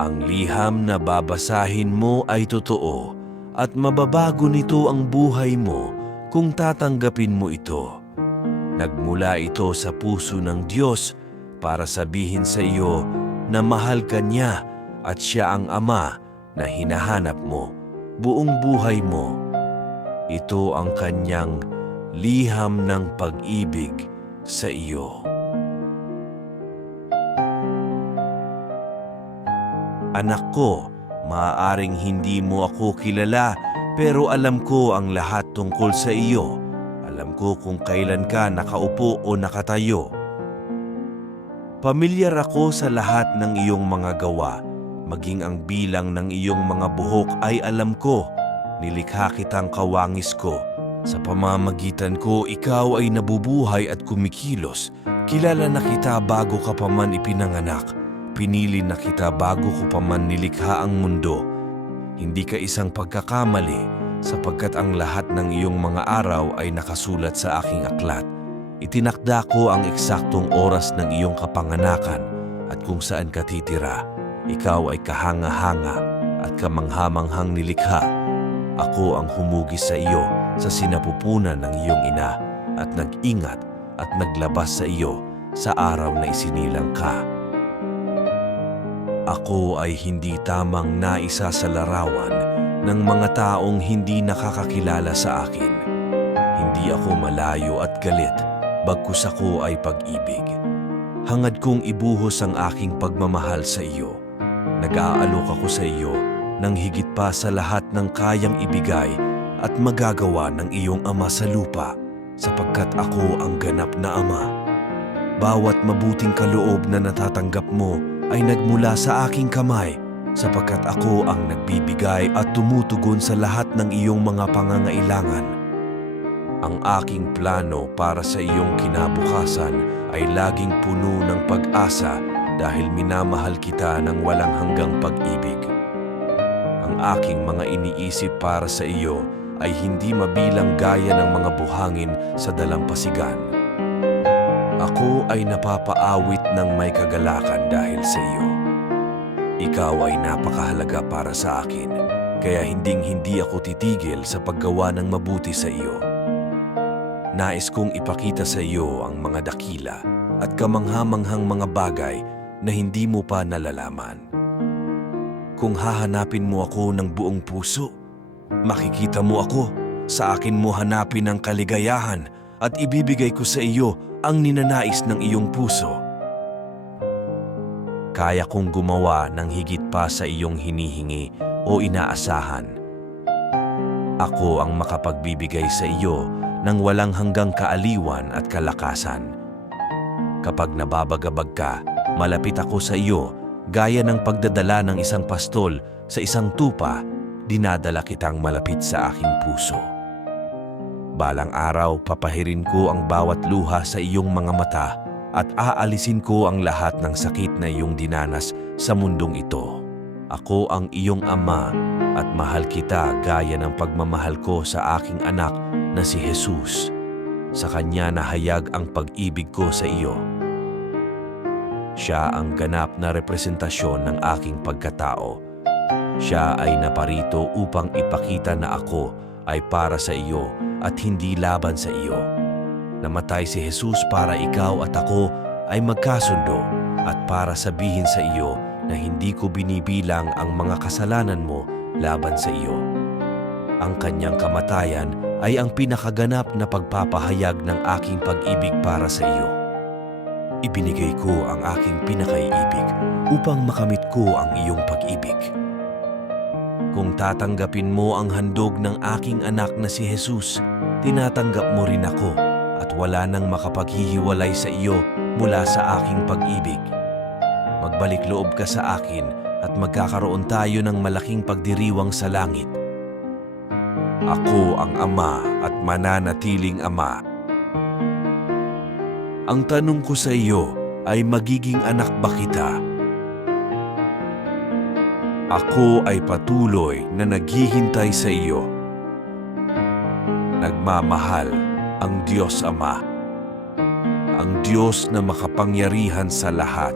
Ang liham na babasahin mo ay totoo at mababago nito ang buhay mo kung tatanggapin mo ito. Nagmula ito sa puso ng Diyos para sabihin sa iyo na mahal ka niya at siya ang Ama na hinahanap mo buong buhay mo. Ito ang kanyang liham ng pag-ibig sa iyo. Anak ko, maaaring hindi mo ako kilala pero alam ko ang lahat tungkol sa iyo. Alam ko kung kailan ka nakaupo o nakatayo. Pamilyar ako sa lahat ng iyong mga gawa. Maging ang bilang ng iyong mga buhok ay alam ko. Nilikha kitang kawangis ko. Sa pamamagitan ko, ikaw ay nabubuhay at kumikilos. Kilala na kita bago ka pa man ipinanganak. Pinili na kita bago ko pa man nilikha ang mundo. Hindi ka isang pagkakamali sapagkat ang lahat ng iyong mga araw ay nakasulat sa aking aklat. Itinakda ko ang eksaktong oras ng iyong kapanganakan at kung saan ka titira. Ikaw ay kahanga-hanga at kamanghamanghang nilikha. Ako ang humugis sa iyo sa sinapupunan ng iyong ina at nag-ingat at naglabas sa iyo sa araw na isinilang ka. Ako ay hindi tamang naisa sa larawan ng mga taong hindi nakakakilala sa akin. Hindi ako malayo at galit, bagkus ako ay pag-ibig. Hangad kong ibuhos ang aking pagmamahal sa iyo. Nag-aalok ako sa iyo ng higit pa sa lahat ng kayang ibigay at magagawa ng iyong ama sa lupa, sapagkat ako ang ganap na ama. Bawat mabuting kaloob na natatanggap mo ay nagmula sa aking kamay, sapagkat ako ang nagbibigay at tumutugon sa lahat ng iyong mga pangangailangan. Ang aking plano para sa iyong kinabukasan ay laging puno ng pag-asa dahil minamahal kita ng walang hanggang pag-ibig. Ang aking mga iniisip para sa iyo ay hindi mabilang gaya ng mga buhangin sa dalampasigan. Ako ay napapaawit ng may kagalakan dahil sa iyo. Ikaw ay napakahalaga para sa akin, kaya hinding-hindi ako titigil sa paggawa ng mabuti sa iyo. Nais kong ipakita sa iyo ang mga dakila at kamanghamanghang mga bagay na hindi mo pa nalalaman. Kung hahanapin mo ako ng buong puso, makikita mo ako. Sa akin mo hanapin ang kaligayahan at ibibigay ko sa iyo ang ninanais ng iyong puso. Kaya kong gumawa ng higit pa sa iyong hinihingi o inaasahan. Ako ang makapagbibigay sa iyo ng walang hanggang kaaliwan at kalakasan. Kapag nababagabag ka, malapit ako sa iyo gaya ng pagdadala ng isang pastol sa isang tupa, dinadala kitang malapit sa aking puso. Balang araw, papahirin ko ang bawat luha sa iyong mga mata at aalisin ko ang lahat ng sakit na iyong dinanas sa mundong ito. Ako ang iyong ama at mahal kita gaya ng pagmamahal ko sa aking anak na si Jesus. Sa kanya nahayag ang pag-ibig ko sa iyo. Siya ang ganap na representasyon ng aking pagkatao. Siya ay naparito upang ipakita na ako ay para sa iyo at hindi laban sa iyo. Namatay si Jesus para ikaw at ako ay magkasundo at para sabihin sa iyo na hindi ko binibilang ang mga kasalanan mo laban sa iyo. Ang kanyang kamatayan ay ang pinakaganap na pagpapahayag ng aking pag-ibig para sa iyo. Ibinigay ko ang aking pinakaiibig upang makamit ko ang iyong pag-ibig. Kung tatanggapin mo ang handog ng aking anak na si Jesus, tinatanggap mo rin ako at wala nang makapaghihiwalay sa iyo mula sa aking pag-ibig. Magbalik loob ka sa akin at magkakaroon tayo ng malaking pagdiriwang sa langit. Ako ang Ama at mananatiling Ama. Ang tanong ko sa iyo ay magiging anak ba kita? Ako ay patuloy na naghihintay sa iyo. Nagmamahal ang Diyos Ama, ang Diyos na makapangyarihan sa lahat